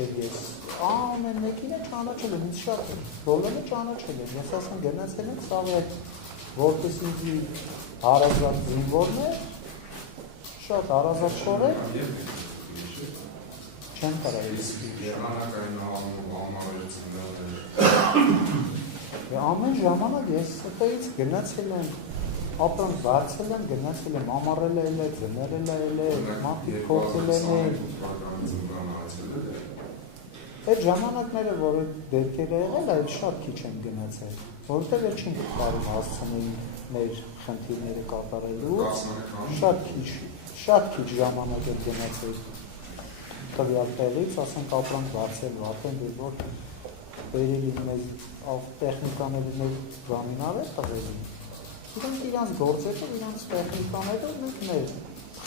միջև ես ամեն մեկին է ճանաչել եմ, ինձ շատ բոլորը ճանաչել են, ես ասեմ գնացել եմ սաղ է որպես ինձի հարազատ զինվորն է, շատ հարազատ շոր է, չեմ կարա ամեն ժամանակ ես հետայից գնացել եմ, ապրանք բարձել եմ, գնացել եմ, ամառել է, ձներել է, մարդիկ փոխել են այդ ժամանակները, որ դերքերը եղել, այդ շատ քիչ են գնացել, որովհետև վերջին տարում հասցնեին մեր խնդիրները կատարելու, շատ քիչ ժամանակ էր գնացել տվյալ տեղից, ասենք ապրանք բարձել, վատեն, որ վերելի մեզ տեխնիկաների մեր բանին արել տղերին, իրանք իրանց գործերով, իրանց տեխնիկաներով, մեր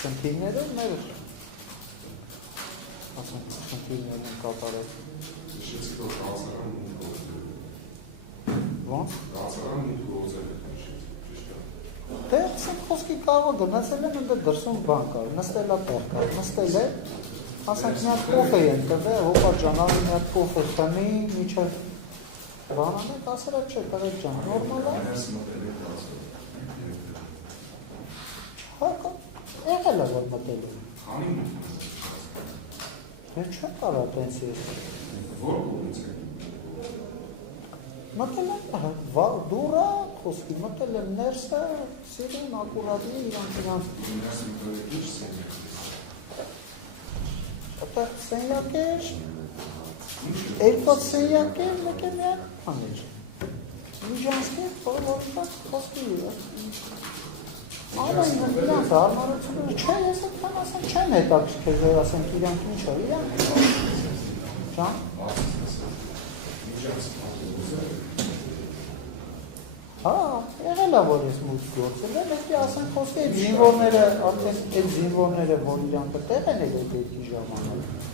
խնդիրներով, մեր ասենք խնդիրներ են կատարել։ Հիշեցիք, որ կացարան մուտ գործել է։ Ոնց? Կացարան մուտ գործել է, դե ասենք խոսքի կարող գնացել են ընդ դրսում բան կար, նստել է տեղ կար, նստել է, ասենք մի հատ կոֆե են տվել, հոպա ջան, արի մի հատ կոֆե խմի, միջև բանան եք, ասել է չէ, տղեկ ջան, նորմալ է։ Հա, եղել է, որ մտել է։ Քանի մուտ։ Ես չեմ կարա տենց ես։ Որ կողմից է։ Մտել եմ, դուրա խոսքի, մտել եմ ներսը, սիրում, ակուրատի, իրանց։ Ատեղ սենյակ էր, երկոտ սենյակ էր, մեկ է միակ պան էր։ Միջանցքի, որովհետև խոսքի ամեն իրանց հարմարությունը, չէ, ես այդքան ասեմ, չեմ հետաքրքիր, որ ասենք իրանք ինչ է, իրանք Ջան։ Հա, եղել է, որ ես մուտ գործել եմ, ես ասենք խոսքի այդ զինվորները, արդեն այդ զինվորները, որ իրանք տեղ են այդ երկի ժամանակ,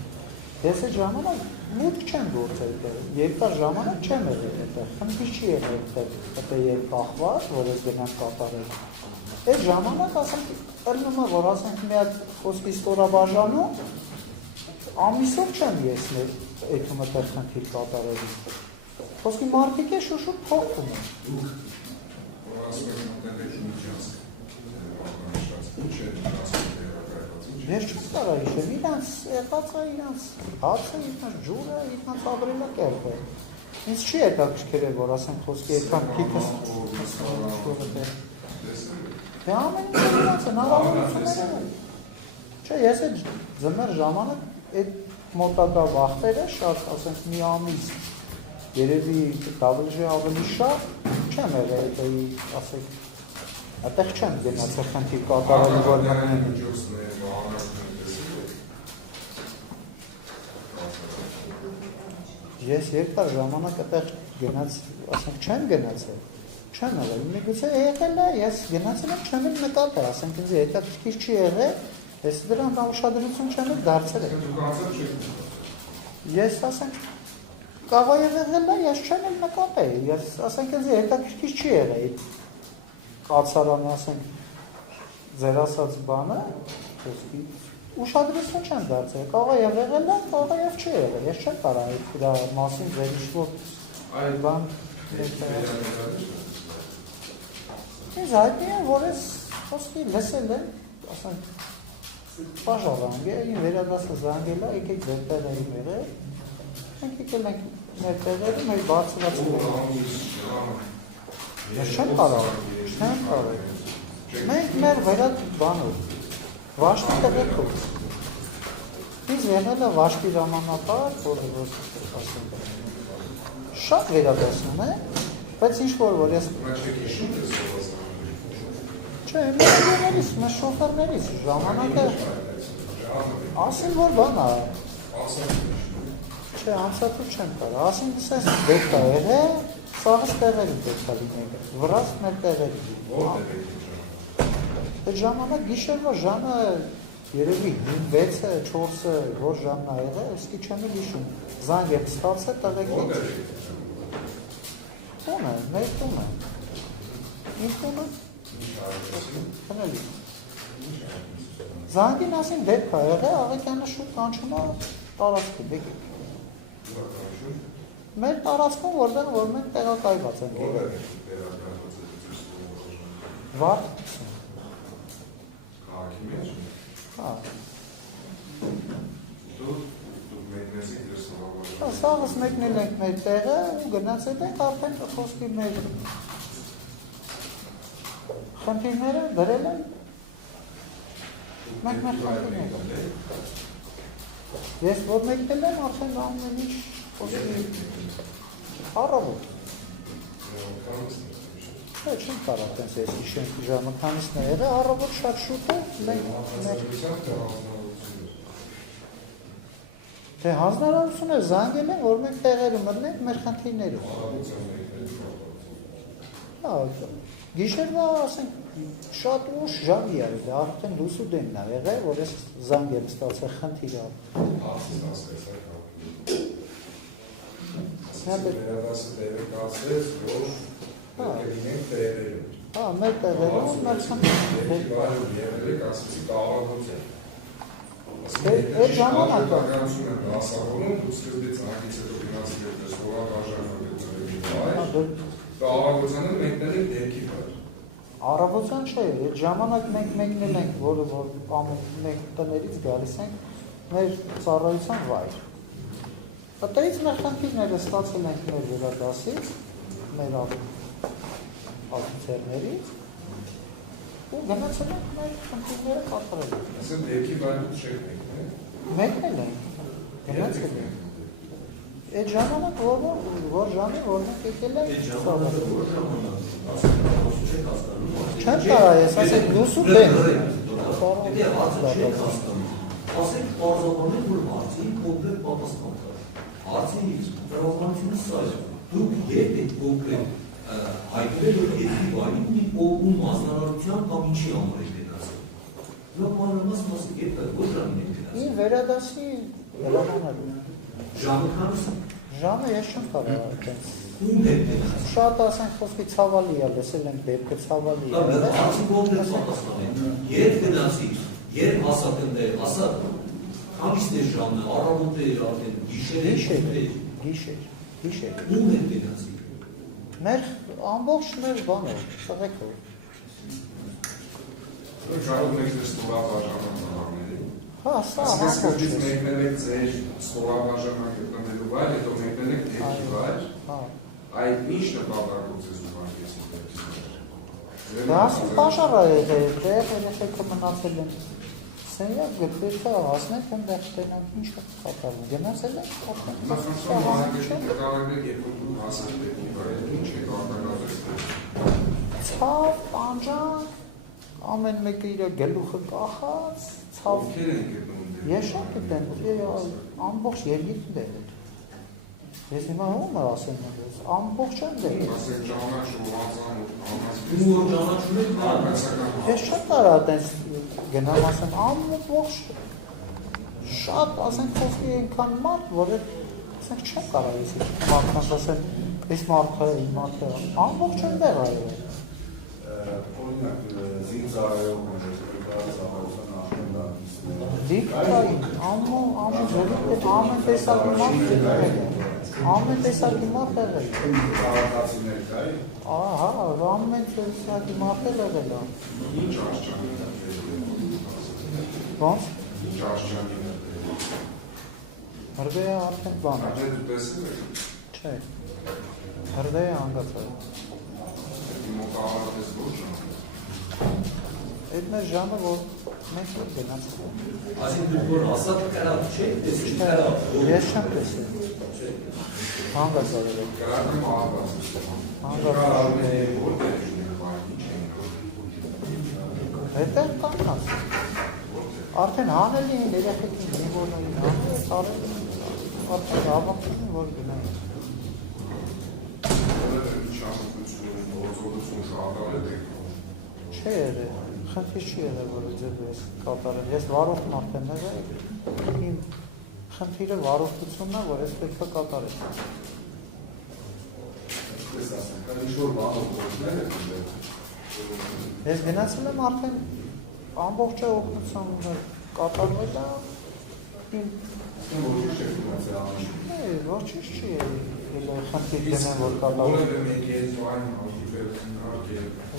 ես այդ ժամանակ մուտ չեմ գործել այդտեղ, երկար ժամանակ չեմ եղել այդտեղ, խնդիր չի եղել այդտեղ երբ կախված, որ ես գնամ կատարել։ Այդ ժամանակ ասենք ըլնում է, որ ասենք մի հատ խոսքի ստորաբաժանում ամիսով չեմ ես այդում այդտեղ խնդիր կատարելու։ Խոսքի մարդիկ է շուշուտ փոխվում է։ Ես չեմ կարա հիշել, իրանց եղած է, իրանց հացը, իրանց ջուրը, իրանց ապրելակերպը։ Ինձ չի հետաքրքրել, որ ասենք խոսքի այդքան քիքս Դե ամեն ինչ իրանց են, հավալությունները են։ Չէ, ես այդ ձմեռ ժամանակ այդ մոտակա վախտերը շատ, ասենք մի ամիս երևի դավլժի ավելի շատ չեմ եղել այդի, ասենք, այդտեղ չեմ գնացել խնդիր կատարելու, որ մտնեմ։ Ես երկար ժամանակ այդտեղ գնաց, ասենք, չեմ գնացել, չեմ եղել, միգուցե եղել է, ես գնացել եմ, չեմ էլ նկատել, ասենք, ինձ հետաքրքիր չի եղել, ես դրան ուշադրություն չեմ էլ դարձել եմ։ Ես, ասենք, կաղայ եղել է, ես չեմ էլ նկատել, ես, ասենք, ինձ հետաքրքիր չի եղել, կացարանը, ասենք, ձեր ասած բանը, ուշադրություն չեմ դարձել, կաղայ եղել է, կաղայ և չի եղել, ես չեմ կարա այդ դրա մասին ձեր ինչ-որ բան Ինձ հայտնի է, որ ես խոսքի լսել եմ, ասենք, պաժա զանգել, վերադասը զանգել է, եկեք ձեր տեղերի մեղել, մենք եկել ենք մեր տեղերի, մեր բարձրած Ես չեմ կարող, Մենք մեր վերատ բանով, վաշտի տեղեքով, ինձ եղել է վաշտի ժամանապար, որը շատ վերադասում է, բայց ինչ-որ, որ ես Չէ, մեր շոֆերներից ժամանակը ասին, որ բան է Չէ, անցատուր չեմ կար, ասին, դες դեպք է եղել, սաղս տեղերի դեպք է լինել, վրաց մեր տեղերի Այդ ժամանակ գիշերվա ժանը երևի 5-6-ը, 4-ը, որ ժամն է եղել, ոսկի չեմ էլ իշում, զանգ եմ ստացել տեղեկից Տուն է, մեր տուն է Ինչ տուն է Հնելի Զանգին ասին դեպք է եղել, աղեկյանը շուտ կանչում է տարածքում, եկեք Մեր տարածքում որտեղ որ մենք տեղակայված ենք։ Վարդ։ Հա։ Սաղս մեկնել ենք մեր տեղը ու գնացել ենք արդեն խոսքի մեր խնդիրները դրել են մենք մեր խնդիրները։ Ես որ մեկնել եմ արդեն ամեն ինչ խոսքի առավոտ։ Չէ, չեմ կարող տենց ես իշենք ժամը քանիսն է եղել, առավոտ շատ շուտ է մենք Թե հանձնարարություն է զանգել են, որ մենք տեղերը մտնենք մեր խնդիրներով։ Գիշերվա, ասենք, շատ ուշ ժամ եղել, արդեն լույսու դեմն է եղել, որ ես զանգ եմ ստացել խնդիրը։ Մեր տեղերում մեր խնդիրները։ Այդ ժամանակը Առավոտյան չէ, այդ ժամանակ մենք մեկնել ենք, որը մենք տներից գալիս ենք մեր ծառայության վայր։ Այդտեղից մեր խնդիրները ստացել ենք մեր վերադասից, մեր աֆիցերներից ու գնացել ենք մեր խնդիրները կատարել։ Ասեն դեպքի վայրում չեք մեկնել ենք, գնացել ենք։ Այդ ժամանակ որ ժամի որ մենք եկել ենք չեմ կարա ես ասեք լուսու դեմ ասեք պարզաբանել, որ հարցին կոնկրետ պատասխան կա։ Հարցին правоохранительный сайт։ Դուք երբ եք կոնկրետ հայտնել, որ երկրի վայրին մի ում մասնարարության կամ ինչի համար եք գնացել։ Դուք մանրամաս մասը երբ ոչ ժամին եք գնացել։ Ին վերադասի հրամանալու։ Ժամը քանս։ Ժամը ես չեմ կարող այդպես։ Ում եք գնացել։ Շատ ասենք խոսքի ցավալի է, լսել ենք դեպքը ցավալի է։ Հարցին կոնկրետ պատասխանեք։ Երբ գնացիք, երբ հասաք ընդեր, ասա Ամիսն է ժամը, առավոտ է արդեն, գիշեր։ Ում եք գնացիք։ Մեր ամբողջ մեր բանով, սղեկով։ Ժառում եք ձեր ստորավաժանանքները։ Հա, սա Սկզբից մեկնել եք ձեր ստորավաժանանքը տնելու վայր, հետո մեկնել եք դեպքի վայր։ Այդ ինչ նպատակով ձեզ ուղարկեցիք դեպքի վայր։ Դա ասում պաշար է եղել, տեղ երեխեքը մնացել են։ Սենյակ գտվեցա հասնենք ընդեղ տենանք ինչ է կատարվում, գնացել ենք Ցավ, պանջան, ամեն մեկը իր գլուխը կախած, ցավ ես շատ գտեմ, ամբողջ երկիրն դեր էր Ես հիմա ում ասեմ ես, ամբողջ են դեր Ես շատ կարա տենց գնամ ասեմ, ամբողջ շատ ասենք խոսքի ենքան մարդ, որ ասենք չեմ կարա ես մարդկանց ասեմ, ես մարդը է, ամբողջ են դեր այո Օրինակ, զինծառայող ծառայության Դիկտային, ամեն տեսակի մարդ եղել Քաղաքացիներ կային Ահա, ամեն տեսակի մարդ եղել Ինչ աշխանի Ոնց? Ինչ աշխանի Հրվեյը արդեն բան է Աջե դու տեսել եք Չէ Հրվեյը հանգացել Մոտավորապես ոչ Այդ մեր ժամը, որ մենք որ գնացել Այսինքն դուք որ ասած կարավ չեք տեսել, կարավ Ես չեմ տեսել Հանգացել եք Կարակում ահված Հետեղ կանքած Արդեն հանելի են երեխեքին նիվորներին հանել ծարել արդեն հավաքվում որ գնային Չէ եղել, խնդիր չի եղել, որ ձեզ ես կատարել, ես վարորդն արդեն եղել, իմ խնդիրը վարորդությունն է, որ ես պետք է կատարել Ես գնացել եմ արդեն ամբողջ օգնություն կատարվել է իմ Ոչ չի խնդիր դնեմ, որ կատակ։ Որևէ մեկի հետ այն հաշիվեր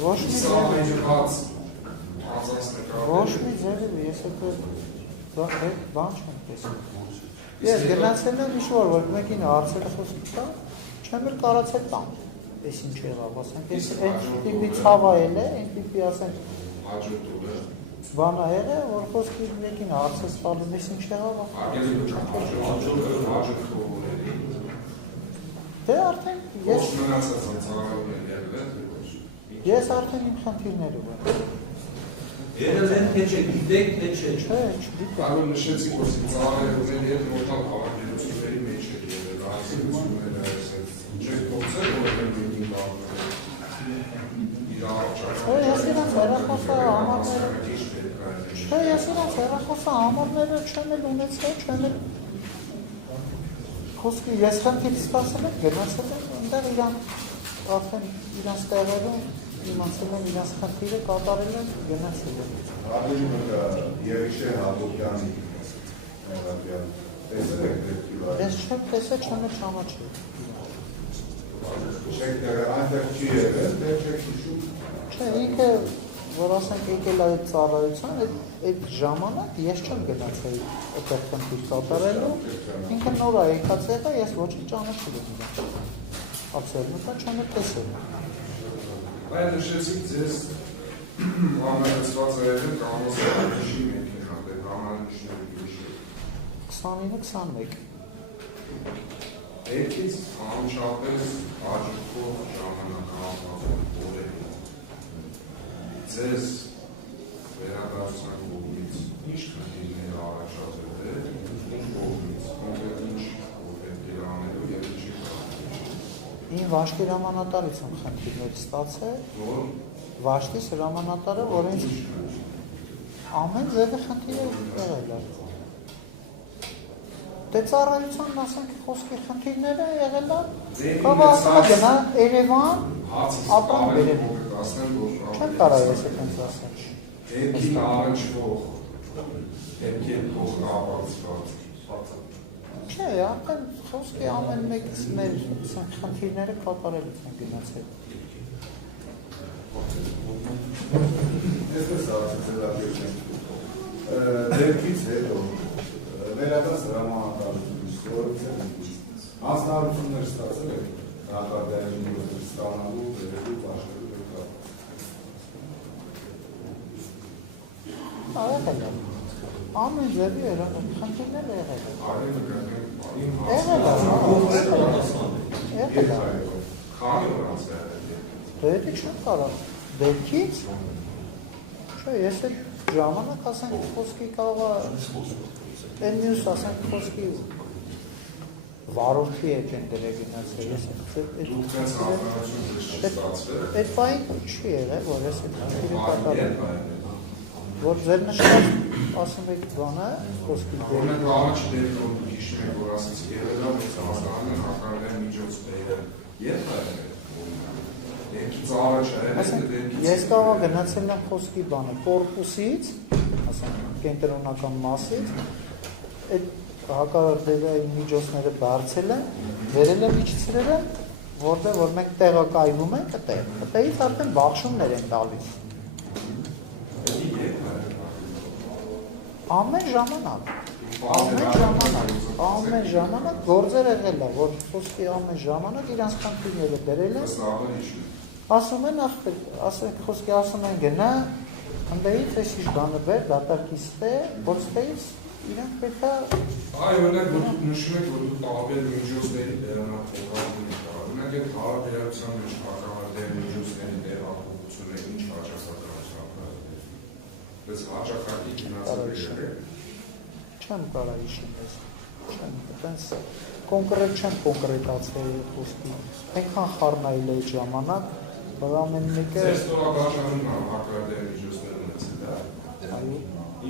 Ոչ մի ձևի Ոչ մի ձևի, ես այդ բան չեմ տեսել։ Ես գնացել եմ ինչ-որ, որ մեկին հարցերը խոսքի տա, չեմ էլ կարացել տամ, ես ինչ եղավ, ասենք, ես այն տիպի ցավայել է, այն տիպի ասենք, բանա եղե, որ խոսքի մեկին հարցես տալում, ես ինչ եղավ, դե արդեն, ես արդեն իմ խնդիրներով եմ։ Երել են թե չէ, գիտեք թե չէ։ Չէ, չգիտեմ։ Կարող նշեցի, որ ծառայողների հետ մոտալ հավաքելությունների մեջ է եղել, հարցերությունները չեք փոխել, որովհետև մեկին Չէ, ես իրանց հեռախոսը համարները չեմ էլ ունեցել, չեմ էլ խոսքի ես խնդիր ստացել եմ, գնացել եմ, այնտեղ արդեն իրանց տեղերում իմացել եմ իրանց խնդիրը կատարել եմ, գնացել եմ։ Ավելի մեկը Երիշե Հակոբյանի տեսել եք դեպքի վայր։ Ես չեմ տեսել, չեմ էլ ճանաչել։ Չեք այնտեղ չի եղել, դեռ չեք հիշում։ Չէ, ինքը, որ ասենք եկել այդ ծառայության, այդ ժամանակ ես չեմ գնացել այդտեղ խնդիր կատարելու, ինքը նոր է եկած եղա, ես ոչինչ ճանաչել եմ իրան։ Աբսոլյուտно չեմ էլ տեսել։ Այլ նշեցիք ձեզ ամենացված է եղել կանոնի մեքենա, դե համանիշները գիշեր։ 29-21։ Երկից անչափես աճկող ժամանակահատվածով օրերի ձեզ վերադարձության կողմից ինչ խնդիրներ առաջացել է, ինչ կողմից, կոնկրետ ինչ պետք է անելու և ինչի Իմ վաշտի հրամանատարից եմ խնդիրներ ստացել, վաշտիս հրամանատարը, որ ինձ ամեն ձևի խնդիր է եղել է։ Դե ծառայությանն ասենք խոսքի խնդիրները եղել է, կավա ասում է գնա Երևան, ապրան վերևում։ Չեմ կարա ես այդպես ասել։ Երկին առաջվող, երկին փոխնապարծված։ Չէ, արդեն խոսքի ամեն մեկից մեր խնդիրները կատարելուց են գնացել։ Այսպես ասացել դեպքից հետո վերադարձ հրամանատարությունից որովհետև հանձնարարություններ ստացել եք նախարարային ստանալու վերելու բաշխելու Եղել է։ Ամեն ձևի խնդիրները եղել է։ Եղել է։ Քանի օր անց է։ Դե դա չեմ կարող։ Դեպքից չէ, ես էլ ժամանակ ասենք խոսքի կարող է մյուս ասենք խոսքի վարորդի հետ են դրել գնացել։ Ես այդ բանը չի եղել, որ ես այդ խնդիրը կատարել որ ձեր նշած ասում եք բանը խոսքի Որոնք առաջ դերում հիշում եք, որ ասեցի եղել է Հայաստանը հակարդային միջոցները երբ է երկից առաջ է Ես կարող գնացել եմ խոսքի բանը կորպուսից, ասենք կենտրոնական մասից, այդ հակարդային միջոցները բարձել են, վերել եմ իջցրել եմ, որտեղ որ մենք տեղակայվում ենք այդտեղից արդեն բաշխումներ են տալիս։ Ամեն ժամանակ գործեր եղել է, որ խոսքի ամեն ժամանակ իրանց խնդիրները դրել են, ասում են, ասենք խոսքի ասում են գնա, ընդդեից ես իշ բանը բեր, դատարկից թե, որ ստեից իրանք պետք է... Այ օրինակ, որ դուք նշում եք, որ դուք տարբեր միջոցների տեղանախողարում եք, օրինակ այդ հարաբերության մեջ հակառակային միջոցների տեղափոխությունը ինչ հաճախականությամբ հաճախակի գնացել եք։ Չեմ կարա իշում ես, չեմ, այդպես կոնկրետ չեմ կոնկրետացել խոսքի, այնքան խառնայել է այդ ժամանակ, որ ամեն մեկը... Ձեր ստորաբաժանում հակառակային միջոցներ ունեցել, դա։ Այո։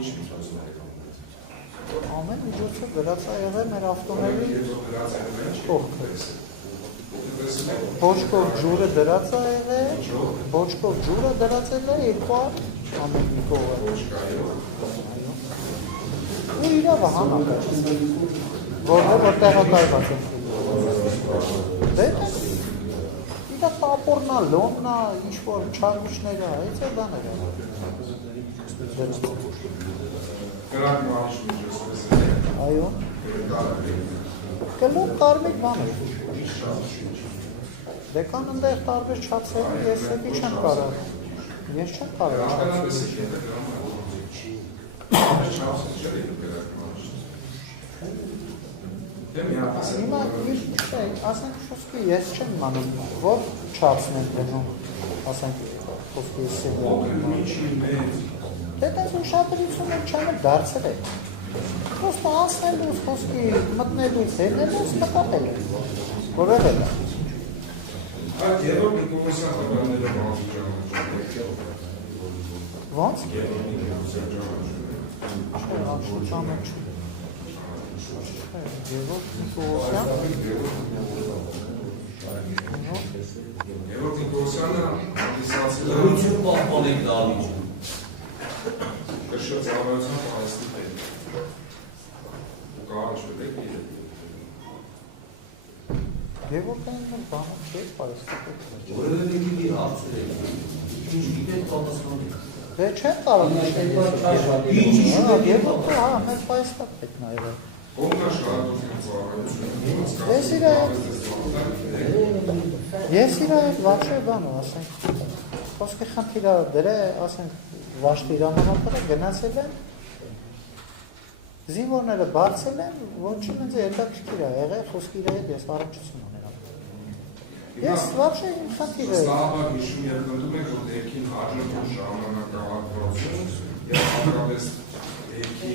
Ինչ միջոցներ եք ունեցել։ Ամեն միջոցը դրած է եղել մեր ավտոների Բոչկով ջուրը դրած է եղել, բոչկով ջուրը դրածել է երկու ամեն մի կողը։ Ու իրավը հանակ է, որ տեղակայված է։ Իրա տապորնա, լոմնա, ինչ-որ չարմուշներ է, այդ է բաներ է։ Կրակ մարիշ միջոցպես է։ Այո։ Կլոր կարմիր բան է։ Դեկան ընդեղ տարբեր չացերի, ես էպի չեմ կարող։ Ես չեմ կարող չացերի։ Հիմա ասենք խոսքի ես չեմ մանում, որ չացն են դնում, ասենք խոսքի ես եմ դե տես ուշադրություն են չեմ դարձել է Պրոստը ասնելուց, խոսքի մտնելուց, հելնելուց նկատել է, որևէ է Այդ երով Նիկոլոսյան խաբանները բանցի ժամանակ Ոնց? Երով Նիկոլոսյան Չէ, ժամանակ Երով Նիկոլոսյան Երով Նիկոլոսյանը հանդիսացել է Լրություն պահպանեք դալիճ կշիռ ծառայության պահեստի պետ ու կարաչվել եք իրեք Գևորգային բանը չէ պարեստի պետ Որևէ մեկի հարցեր եք Ինչ գիտեք պատասխանեք Դե չեմ կարող նշել Ինչ Գևորգը, հա, մեր պայստա պետ նայր է Ոնքա շարատոսին ծառայություն Ես իրա հետ վաչե բան ու ասենք Խոսքի խնդիրա դրե, ասենք վաշտի իրամանատները գնացել են Զինվորները բարձել են, ոչին ինձ հետաքրքիր է եղել, խոսքի իրա հետ ես առողջություն ունենամ Ես վաչե իմ խնդիրը Ստահաբար հիշում և գնդում եք, որ դերքին հաջորդում ժամանակահատվածում և հատկապես դերքի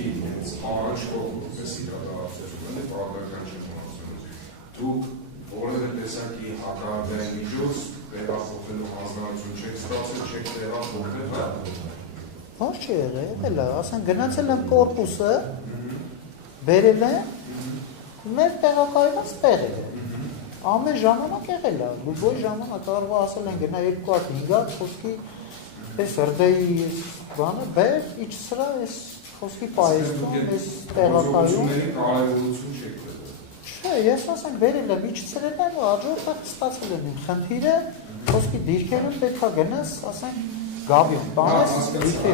առաջկող պես իրադարձերում են պատահական չմարությունում Դուք որևէ տեսակի հակարդային միջոց տեղափոխելու հանձնարարություն չեք ստացել, չեք տեղափոխել, հա Ոնց չի եղել, էլ է, ասենք գնացել եմ կորպուսը, բերել եմ, մեր տեղակայված տեղ է Ամեն ժամանակ եղել է, լուբոյ ժամանակ կարողա ասել են գնա 2 հատ 5 հատ խոսքի այս հրդեի բանը, բեր, իչ սրա այս խոսքի պայեստում, այս տեղակայում կարևորություն չեք դրել Չէ, ես ասենք բերել եմ, իչ սրել եմ ու աջորդակ ստացել եմ իմ խնդիրը, խոսքի դիրքերում պետք է գնաս, ասենք գավիոն, տանես դիրքեր